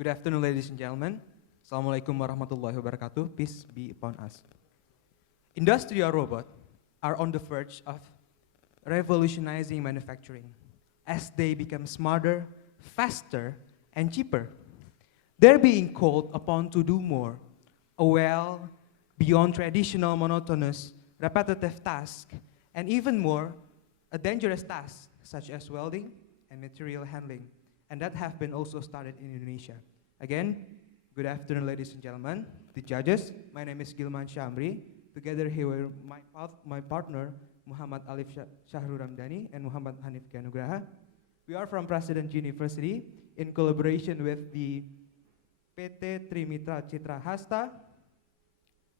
Good afternoon, ladies and gentlemen. Assalamualaikum warahmatullahi wabarakatuh. Peace be upon us. Industrial robots are on the verge of revolutionizing manufacturing as they become smarter, faster, and cheaper. They're being called upon to do more, well beyond traditional monotonous, repetitive tasks, and even more, a dangerous task such as welding and material handling, and that have been also started in Indonesia. Again, good afternoon, ladies and gentlemen, the judges. My name is Gilman Shamri. Together here with my partner, Muhammad Alif Shahrul Ramdhani and Muhammad Hanif Kianugraha. We are from President University in collaboration with the PT Trimitra Citra Hasta,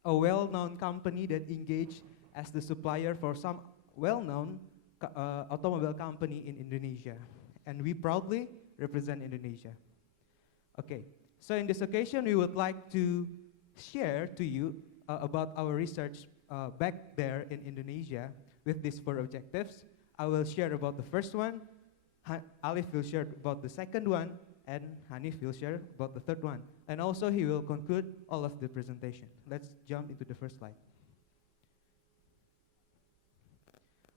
a well-known company that engaged as the supplier for some well-known automobile company in Indonesia. And we proudly represent Indonesia. Okay, so in this occasion, we would like to share to you about our research back there in Indonesia with these 4 objectives. I will share about the first one, Alif will share about the second one, and Hanif will share about the third one. And also he will conclude all of the presentation. Let's jump into the first slide.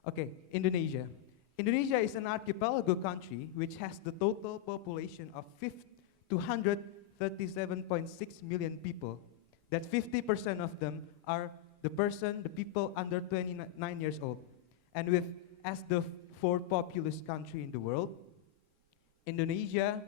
Okay, Indonesia. Indonesia is an archipelago country which has the total population of 237.6 million people. That 50% of them are the people under 29 years old. And with as the 4th populous country in the world, Indonesia,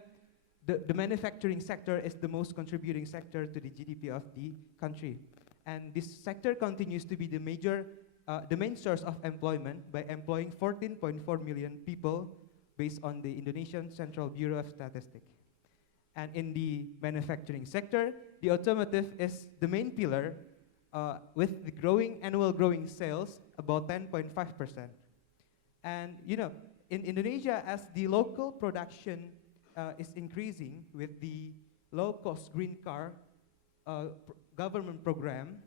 the manufacturing sector is the most contributing sector to the GDP of the country. And this sector continues to be the main source of employment by employing 14.4 million people based on the Indonesian Central Bureau of Statistics. And in the manufacturing sector, the automotive is the main pillar with the annual growing sales about 10.5%. And you know, in Indonesia, as the local production is increasing with the low-cost green car government program,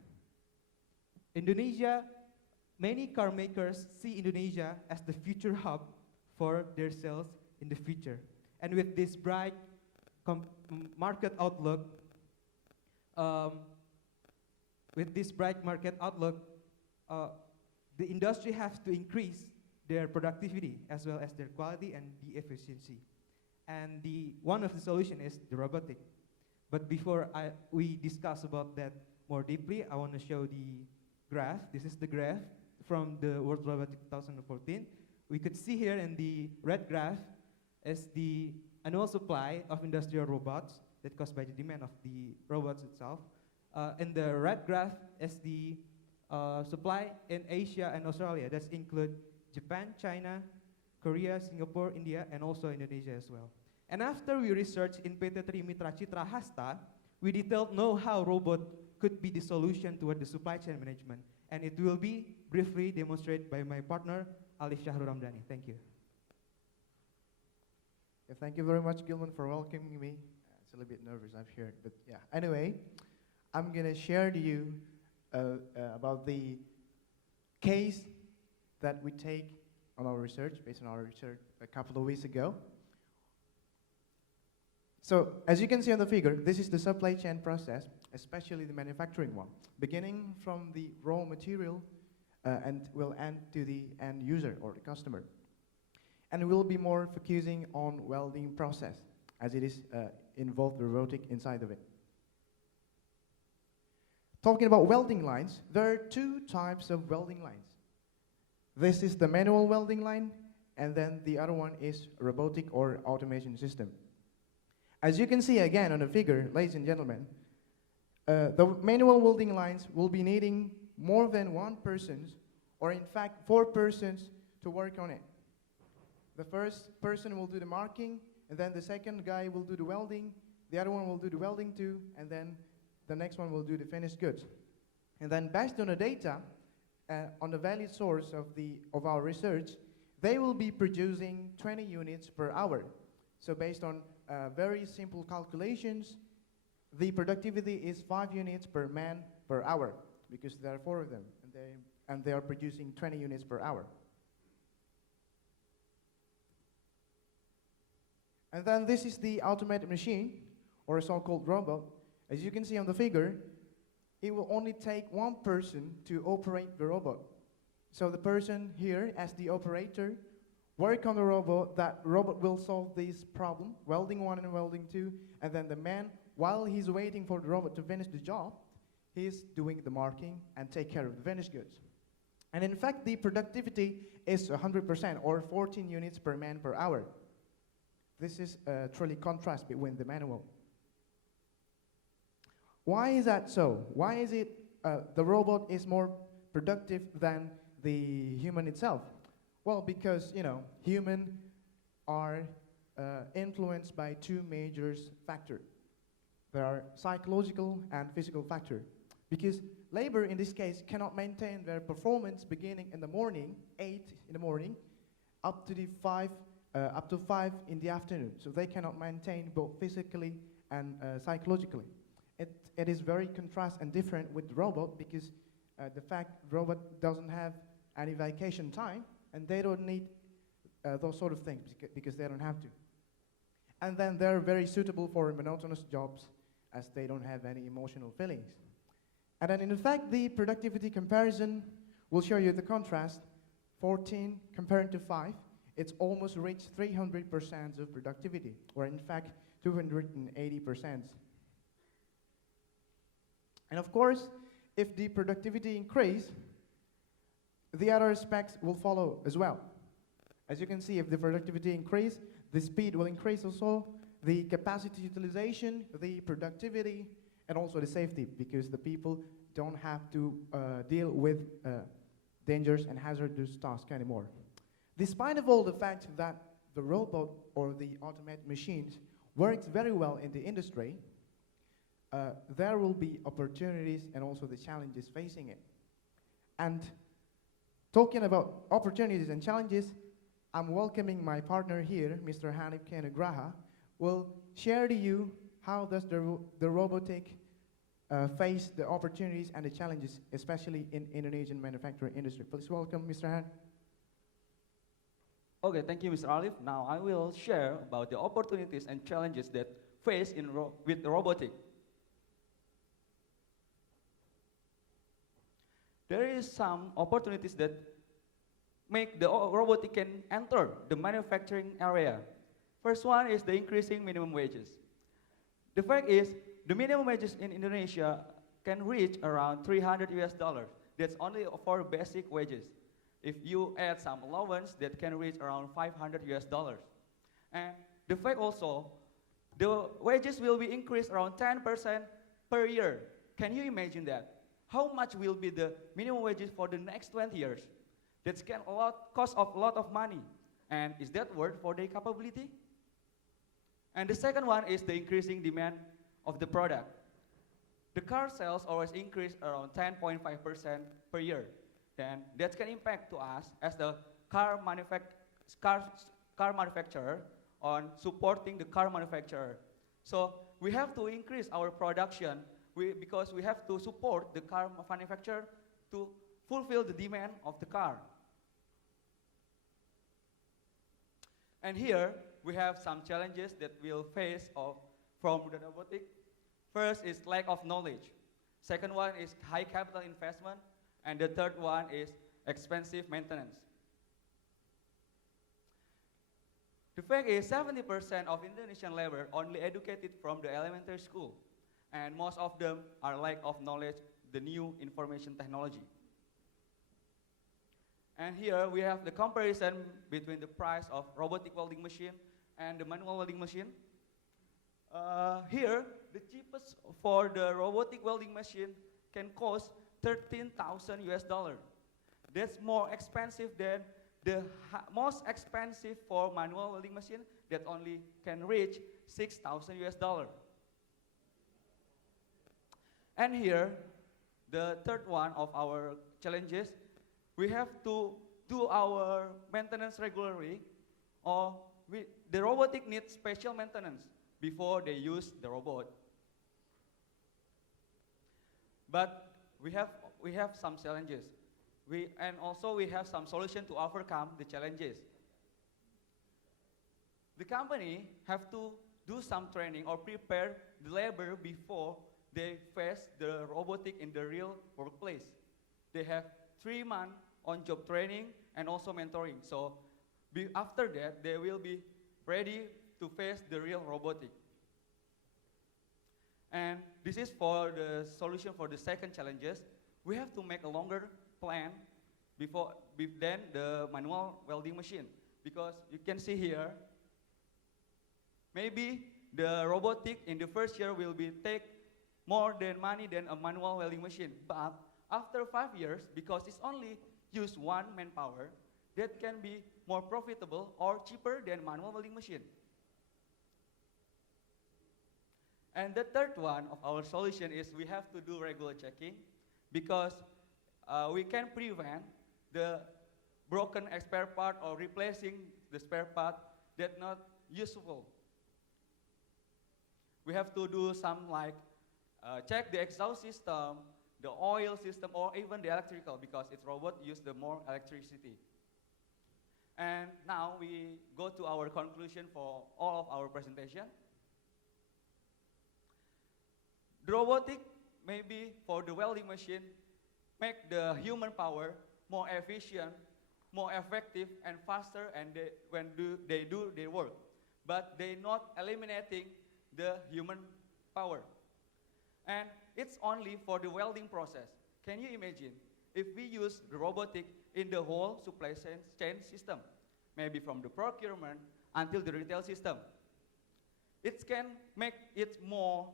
many car makers see Indonesia as the future hub for their sales in the future. And with this bright market outlook, the industry has to increase their productivity as well as their quality and the efficiency. And one of the solutions is the robotic. But before we discuss about that more deeply, I want to show the graph. This is the graph from the World Robotic 2014. We could see here in the red graph is the annual supply of industrial robots that caused by the demand of the robots itself. In the red graph is the supply in Asia and Australia. That include Japan, China, Korea, Singapore, India, and also Indonesia as well. And after we researched in PT Trimitra Citra Hasta, we detailed how robot could be the solution toward the supply chain management. And it will be briefly demonstrated by my partner, Alif Shahrul Ramdhani. Thank you. Yeah, thank you very much, Gilman, for welcoming me. It's a little bit nervous, I've shared, but yeah. Anyway, I'm gonna share to you about the case that we take on our research, based on our research a couple of weeks ago. So, as you can see on the figure, this is the supply chain process, especially the manufacturing one, beginning from the raw material and will end to the end user or the customer. And we'll be more focusing on welding process, as it is involved robotic inside of it. Talking about welding lines, there are 2 types of welding lines. This is the manual welding line, and then the other one is robotic or automation system. As you can see again on the figure, ladies and gentlemen, the manual welding lines will be needing more than 1 person, or in fact 4 persons to work on it. The first person will do the marking, and then the second guy will do the welding, the other one will do the welding too, and then the next one will do the finished goods. And then based on the data, on the valid source of our research, they will be producing 20 units per hour. So based on very simple calculations, the productivity is 5 units per man per hour, because there are 4 of them, and they are producing 20 units per hour. And then this is the automated machine, or a so-called robot, as you can see on the figure, it will only take one person to operate the robot. So the person here, as the operator, work on the robot. That robot will solve this problem, welding 1 and welding 2, and then the man, while he's waiting for the robot to finish the job, he's doing the marking and take care of the finished goods. And in fact, the productivity is 100%, or 14 units per man per hour. This is a truly contrast between the manual. Why is that so? Why is it the robot is more productive than the human itself? Well, because, humans are influenced by two major factors. There are psychological and physical factors. Because labor, in this case, cannot maintain their performance beginning in the morning, 8 in the morning, up to 5 in the afternoon. So they cannot maintain both physically and psychologically. It is very contrast and different with the robot, because the fact robot doesn't have any vacation time, and they don't need those sort of things because they don't have to. And then they're very suitable for monotonous jobs, as they don't have any emotional feelings. And then in fact, the productivity comparison will show you the contrast. 14 compared to 5, it's almost reached 300% of productivity, or in fact, 280%. And of course, if the productivity increase, the other aspects will follow as well. As you can see, if the productivity increase, the speed will increase also, the capacity utilization, the productivity, and also the safety, because the people don't have to deal with dangerous and hazardous tasks anymore. Despite of all the fact that the robot or the automated machines works very well in the industry, there will be opportunities and also the challenges facing it. And talking about opportunities and challenges, I'm welcoming my partner here, Mr. Hanif Kenugraha, will share to you how does the robotic face the opportunities and the challenges, especially in Indonesian manufacturing industry. Please welcome Mr. Han. Okay, thank you, Mr. Alif. Now I will share about the opportunities and challenges that face with robotic. There is some opportunities that make the robotic can enter the manufacturing area. First one is the increasing minimum wages. The fact is, the minimum wages in Indonesia can reach around $300. That's only for basic wages. If you add some allowance, that can reach around $500. And the fact also, the wages will be increased around 10% per year. Can you imagine that? How much will be the minimum wages for the next 20 years? That can cost a lot of money. And is that worth for their capability? And the second one is the increasing demand of the product. The car sales always increase around 10.5% per year. Then that can impact to us as the car manufacturer on supporting the car manufacturer. So we have to increase our production because we have to support the car manufacturer to fulfill the demand of the car. And here we have some challenges that we'll face from the robotic. First is lack of knowledge. Second one is high capital investment. And the third one is expensive maintenance. The fact is 70% of Indonesian labor only educated from the elementary school. And most of them are lack of knowledge, the new information technology. And here we have the comparison between the price of robotic welding machine and the manual welding machine. Here, the cheapest for the robotic welding machine can cost $13,000. That's more expensive than the most expensive for manual welding machine that only can reach $6,000. And here, the third one of our challenges, we have to do our maintenance regularly, or the robotic needs special maintenance before they use the robot. But we have some challenges. And also we have some solution to overcome the challenges. The company have to do some training or prepare the labor before they face the robotic in the real workplace. They have 3 months on-job training and also mentoring. So after that, they will be ready to face the real robotic. And this is for the solution for the second challenges. We have to make a longer plan than the manual welding machine. Because you can see here, maybe the robotic in the first year will take more money than a manual welding machine. But after 5 years, because it's only use 1 manpower, that can be more profitable or cheaper than manual welding machine. And the third one of our solution is we have to do regular checking, because we can prevent the broken spare part or replacing the spare part that not useful. We have to do some like check the exhaust system, the oil system, or even the electrical, because its robot use the more electricity. And now we go to our conclusion for all of our presentation. The robotic, maybe for the welding machine, make the human power more efficient, more effective, and faster, and they do their work. But they not eliminating the human power. And it's only for the welding process. Can you imagine if we use the robotic in the whole supply chain system, maybe from the procurement until the retail system? It can make it more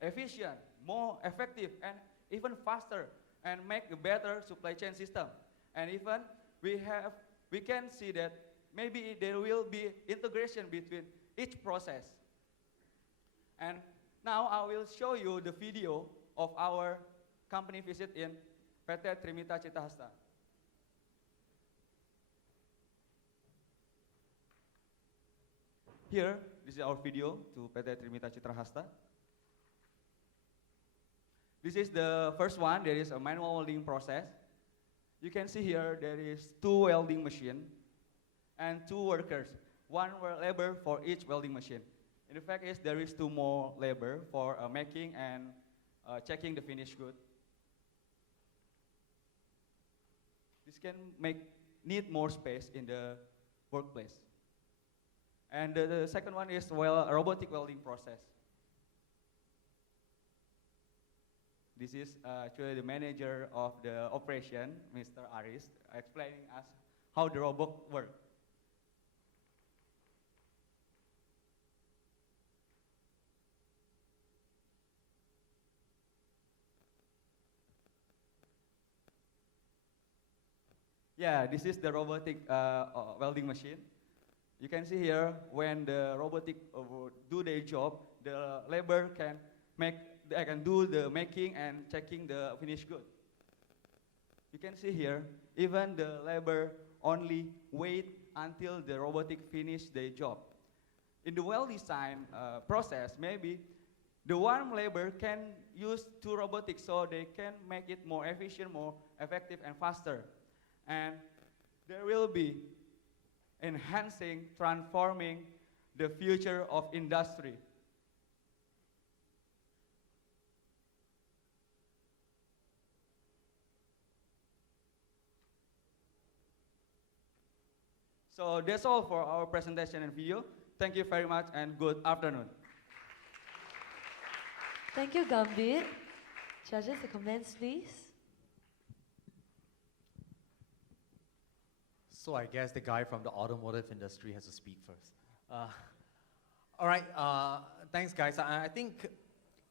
efficient, more effective, and even faster, and make a better supply chain system. And even we can see that maybe there will be integration between each process. And now I will show you the video of our company visit in PT Trimitra Citra Hasta. Here, this is our video to PT Trimitra Citra Hasta. This is the first one. There is a manual welding process. You can see here there is 2 welding machines and 2 workers, 1 labor for each welding machine. And the fact is there is 2 more labor for making and checking the finished good. This can need more space in the workplace. And the second one is a robotic welding process. This is actually the manager of the operation, Mr. Aris, explaining us how the robot works. Yeah, this is the robotic welding machine. You can see here when the robotic do their job, the labor can do the making and checking the finished good. You can see here, even the labor only wait until the robotic finish their job. In the well design process, maybe the one labor can use 2 robotics so they can make it more efficient, more effective, and faster. And there will be enhancing, transforming the future of industry. So that's all for our presentation and video. Thank you very much and good afternoon. Thank you, Gambit. Judges, the comments, please. So I guess the guy from the automotive industry has to speak first. All right, thanks guys. I think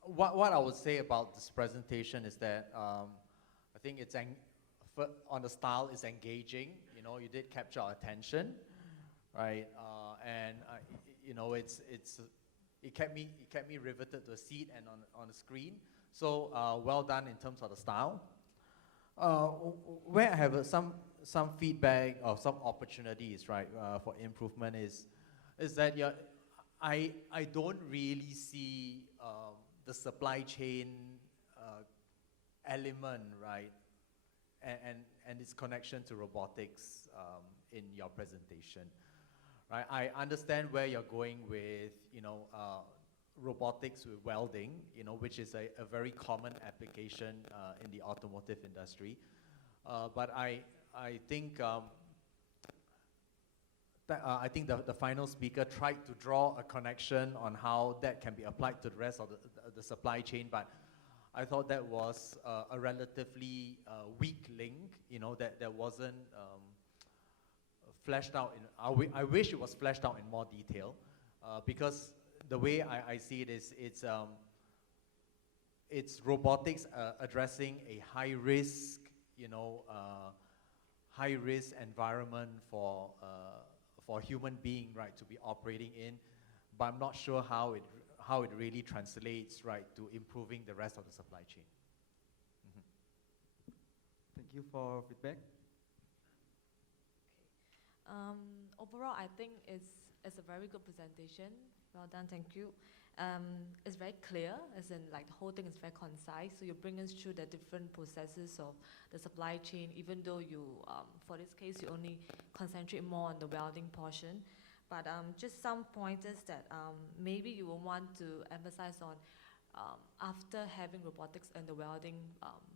what I would say about this presentation is that I think it's on the style is engaging. You know, you did capture our attention, right? And you know, it kept me riveted to a seat and on the screen. So well done in terms of the style. Where I have some feedback or some opportunities, right, for improvement is that I don't really see the supply chain element, right, and its connection to robotics in your presentation, right? I understand where you're going with, robotics with welding, which is a very common application in the automotive industry. But I think I think the final speaker tried to draw a connection on how that can be applied to the rest of the supply chain, but I thought that was a relatively weak link, that wasn't fleshed out. I wish it was fleshed out in more detail, because the way I see it is it's robotics addressing a high risk environment for human being, right, to be operating in, but I'm not sure how it really translates, right, to improving the rest of the supply chain. Thank you for feedback. Overall, I think it's a very good presentation. Well done, thank you. It's very clear, as in like the whole thing is very concise. So you bring us through the different processes of the supply chain, even though you, for this case, you only concentrate more on the welding portion. But just some pointers that maybe you will want to emphasize on after having robotics and the welding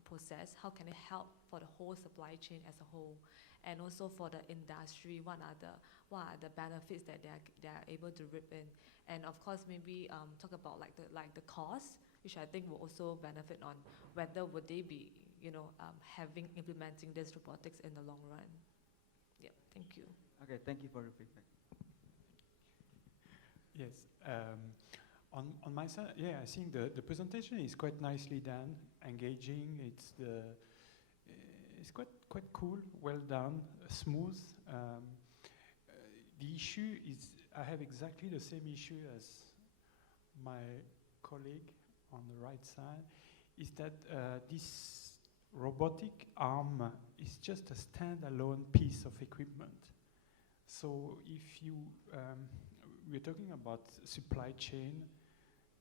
process, how can it help for the whole supply chain as a whole? And also for the industry, what are the benefits that they are able to reap in? And of course, maybe talk about like the cost, which I think will also benefit on whether would they be, implementing this robotics in the long run. Yeah, thank you. Okay, thank you for your feedback. Yes, on my side, yeah, I think the presentation is quite nicely done, engaging. It's quite cool, well done, smooth. The issue is, I have exactly the same issue as my colleague on the right side, is that this robotic arm is just a standalone piece of equipment. So if you, we're talking about supply chain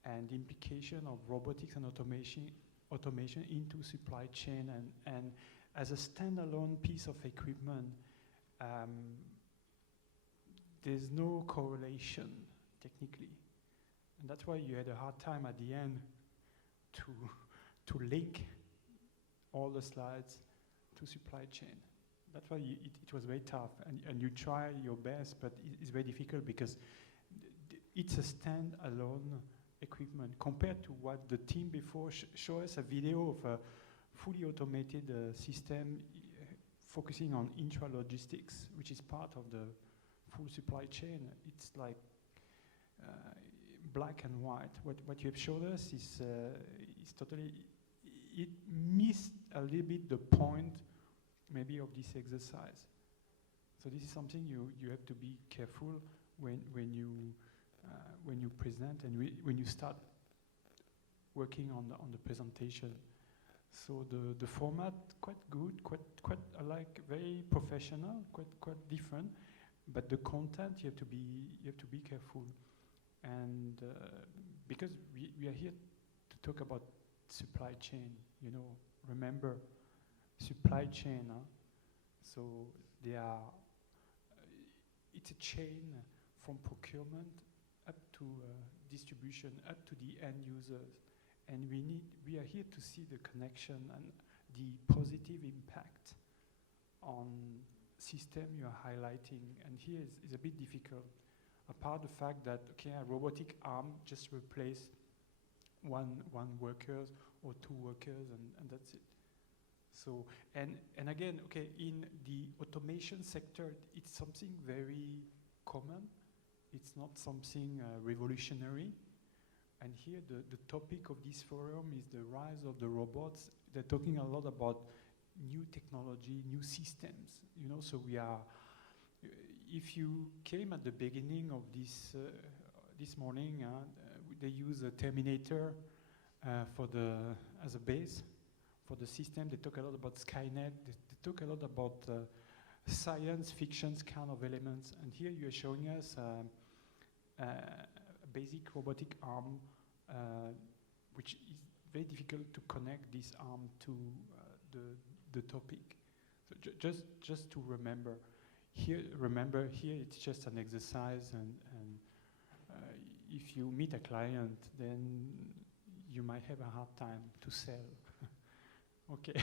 and the implication of robotics and automation into supply chain, and as a standalone piece of equipment, there's no correlation technically, and that's why you had a hard time at the end to link all the slides to supply chain. That's why it was very tough, and you try your best, but it's very difficult because it's a standalone equipment compared to what the team before showed us a video of a fully automated system focusing on intralogistics, which is part of the full supply chain. It's like black and white. What you have showed us is totally, it missed a little bit the point maybe of this exercise. So this is something you have to be careful when you present and when you start working on the presentation. So the format quite good, quite like very professional, quite different. But the content you have to be careful, and because we are here to talk about supply chain. Remember supply chain. So they are. It's a chain from procurement up to distribution, up to the end users. And we are here to see the connection and the positive impact on system you are highlighting. And here is a bit difficult, apart the fact that, okay, a robotic arm just replace one workers or two workers, and that's it. So, and again, okay, in the automation sector, it's something very common. It's not something revolutionary. And here the topic of this forum is the rise of the robots. They're talking a lot about new technology, new systems, so we are, if you came at the beginning of this morning, they use a Terminator as a base for the system. They talk a lot about Skynet, they talk a lot about science fiction kind of elements, and here you are showing us a basic robotic arm, which is very difficult to connect this arm to the topic. So just to remember, here, remember, here it's just an exercise, and if you meet a client, then you might have a hard time to sell. Okay.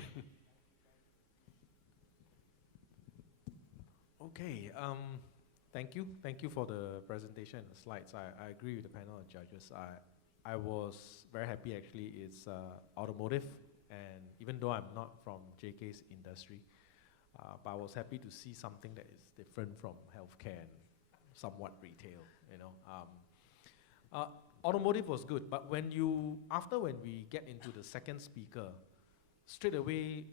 Okay, thank you. Thank you for the presentation and the slides. I agree with the panel of judges. I was very happy actually it's automotive, and even though I'm not from JK's industry, but I was happy to see something that is different from healthcare and somewhat retail, you know. Automotive was good, but when we get into the second speaker, straight away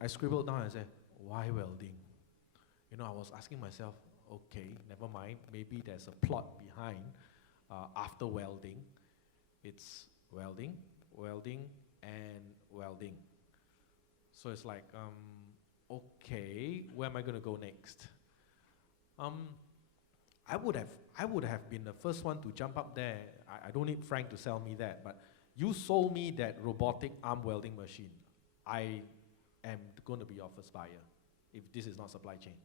I scribbled down and said, why welding? You know, I was asking myself, okay, never mind, maybe there's a plot behind after welding. It's welding, welding, and welding. So it's like, okay, where am I going to go next? I would have been the first one to jump up there. I don't need Frank to sell me that, but you sold me that robotic arm welding machine. I am going to be your first buyer if this is not supply chain.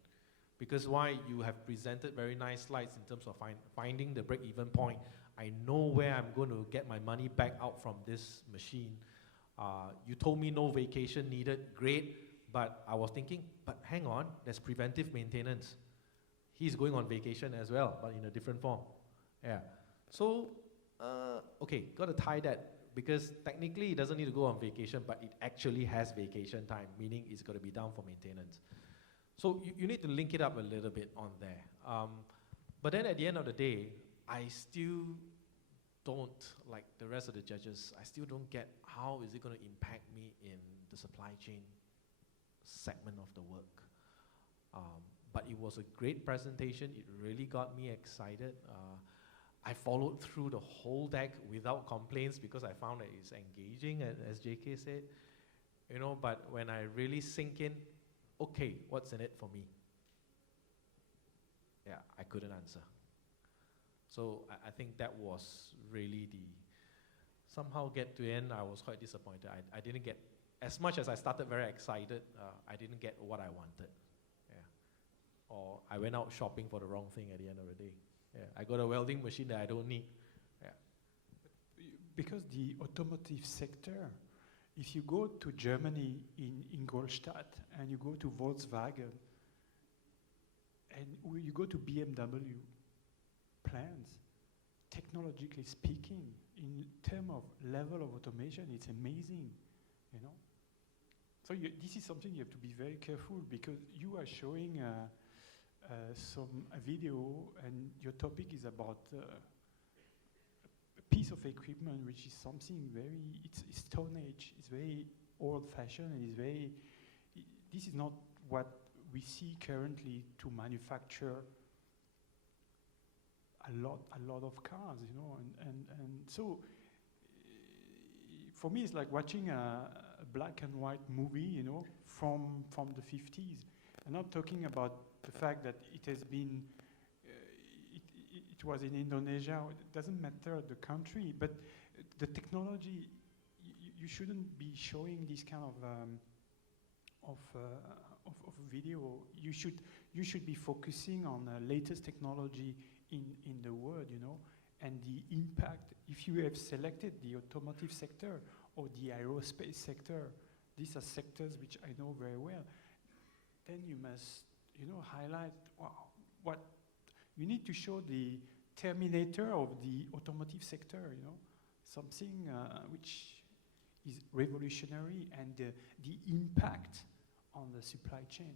Because why? You have presented very nice slides in terms of finding the break-even point. I know where I'm going to get my money back out from this machine. You told me no vacation needed, great, but I was thinking, but hang on, there's preventive maintenance. He's going on vacation as well, but in a different form. Yeah. So, okay, got to tie that, because technically it doesn't need to go on vacation, but it actually has vacation time, meaning it's got to be down for maintenance. So you need to link it up a little bit on there. But then at the end of the day, I still don't, like the rest of the judges, I still don't get how is it going to impact me in the supply chain segment of the work. But it was a great presentation. It really got me excited. I followed through the whole deck without complaints because I found that it's engaging, as JK said. You know, but when I really sink in, okay, what's in it for me? Yeah, I couldn't answer. So I think that was really somehow get to the end, I was quite disappointed. I didn't get, as much as I started very excited, I didn't get what I wanted. Yeah. Or I went out shopping for the wrong thing at the end of the day. Yeah. I got a welding machine that I don't need. Yeah. Because the automotive sector, if you go to Germany in Ingolstadt and you go to Volkswagen and you go to BMW plants, technologically speaking, in terms of level of automation, it's amazing, you know. So this is something you have to be very careful, because you are showing a video and your topic is about piece of equipment which is something very, it's Stone Age, it's very old-fashioned, and it's very, this is not what we see currently to manufacture a lot of cars, you know, and so for me it's like watching a black and white movie, you know, from the 50s. I'm not talking about the fact that it has been it was in Indonesia. It doesn't matter the country, but the technology. You shouldn't be showing this kind of video. You should be focusing on the latest technology in the world, you know, and the impact. If you have selected the automotive sector or the aerospace sector, these are sectors which I know very well. Then you must, you know, highlight what. You need to show the terminator of the automotive sector, you know, something which is revolutionary, and the impact on the supply chain.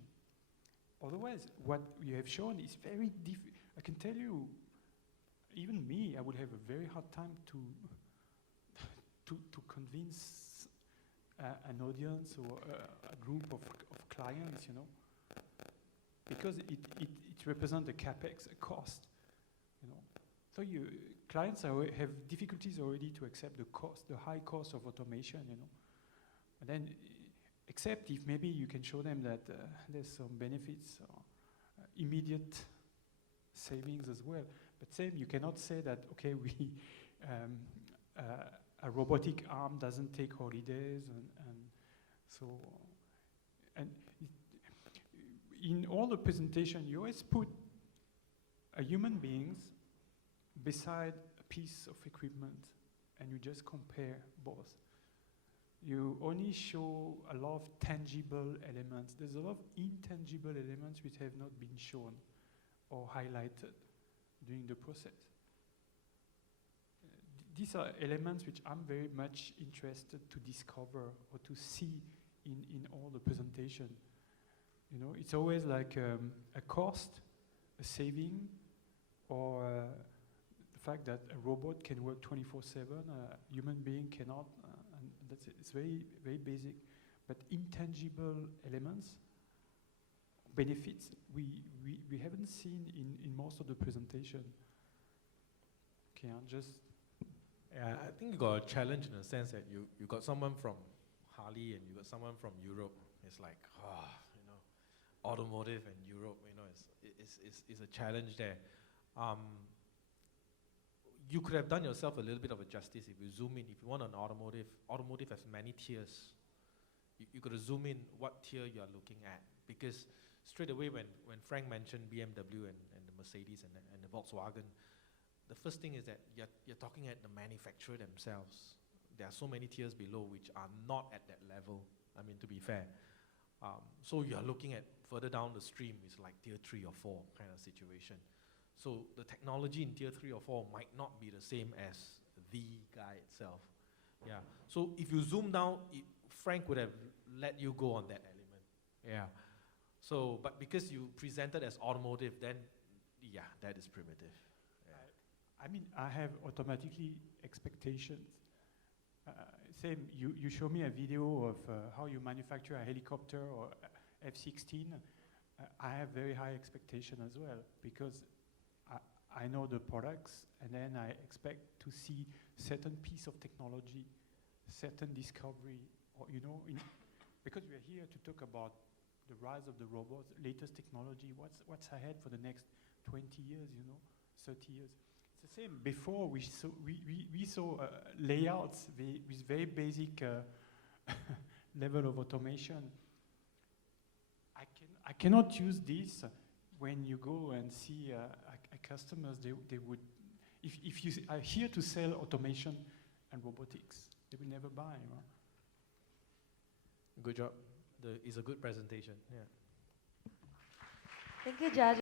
Otherwise, what you have shown is very difficult. I can tell you, even me, I would have a very hard time to convince an audience or a group of clients, you know, because it represents a capex, a cost, you know. So clients have difficulties already to accept the cost, the high cost of automation, you know. And then, except if maybe you can show them that there's some benefits, immediate savings as well. But same, you cannot say that, okay, a robotic arm doesn't take holidays, and so, and in all the presentation, you always put a human beings beside a piece of equipment, and you just compare both. You only show a lot of tangible elements. There's a lot of intangible elements which have not been shown or highlighted during the process. These are elements which I'm very much interested to discover or to see in all the presentation. You know, it's always like a cost, a saving, or the fact that a robot can work 24/7, a human being cannot, and that's it. It's very, very basic. But intangible elements, benefits, we haven't seen in most of the presentation. Okay, I'll just... Yeah, I think you got a challenge in the sense that you got someone from Harley and you got someone from Europe. It's like, you know, automotive and Europe, you know, it's a challenge there. You could have done yourself a little bit of a justice if you zoom in. If you want an automotive has many tiers. You got to zoom in what tier you are looking at, because straight away when Frank mentioned BMW and the Mercedes and the Volkswagen, the first thing is that you're talking at the manufacturer themselves. There are so many tiers below which are not at that level, I mean, to be fair. So you're looking at further down the stream, it's like tier 3 or 4 kind of situation. So the technology in tier 3 or 4 might not be the same as the guy itself. Yeah. So if you zoom down, Frank would have let you go on that element. Yeah. So, but because you presented as automotive, then yeah, that is primitive. I mean, I have automatically expectations. Same, you show me a video of how you manufacture a helicopter or F-16. I have very high expectation as well, because I know the products, and then I expect to see certain piece of technology, certain discovery, or you know, because we are here to talk about the rise of the robots, latest technology, what's ahead for the next 20 years, you know, 30 years. It's the same. Before we saw layouts with very basic level of automation. I cannot use this when you go and see customers. They would, if you are here to sell automation and robotics, they will never buy. Right? Good job. It's a good presentation. Yeah. Thank you, Judge.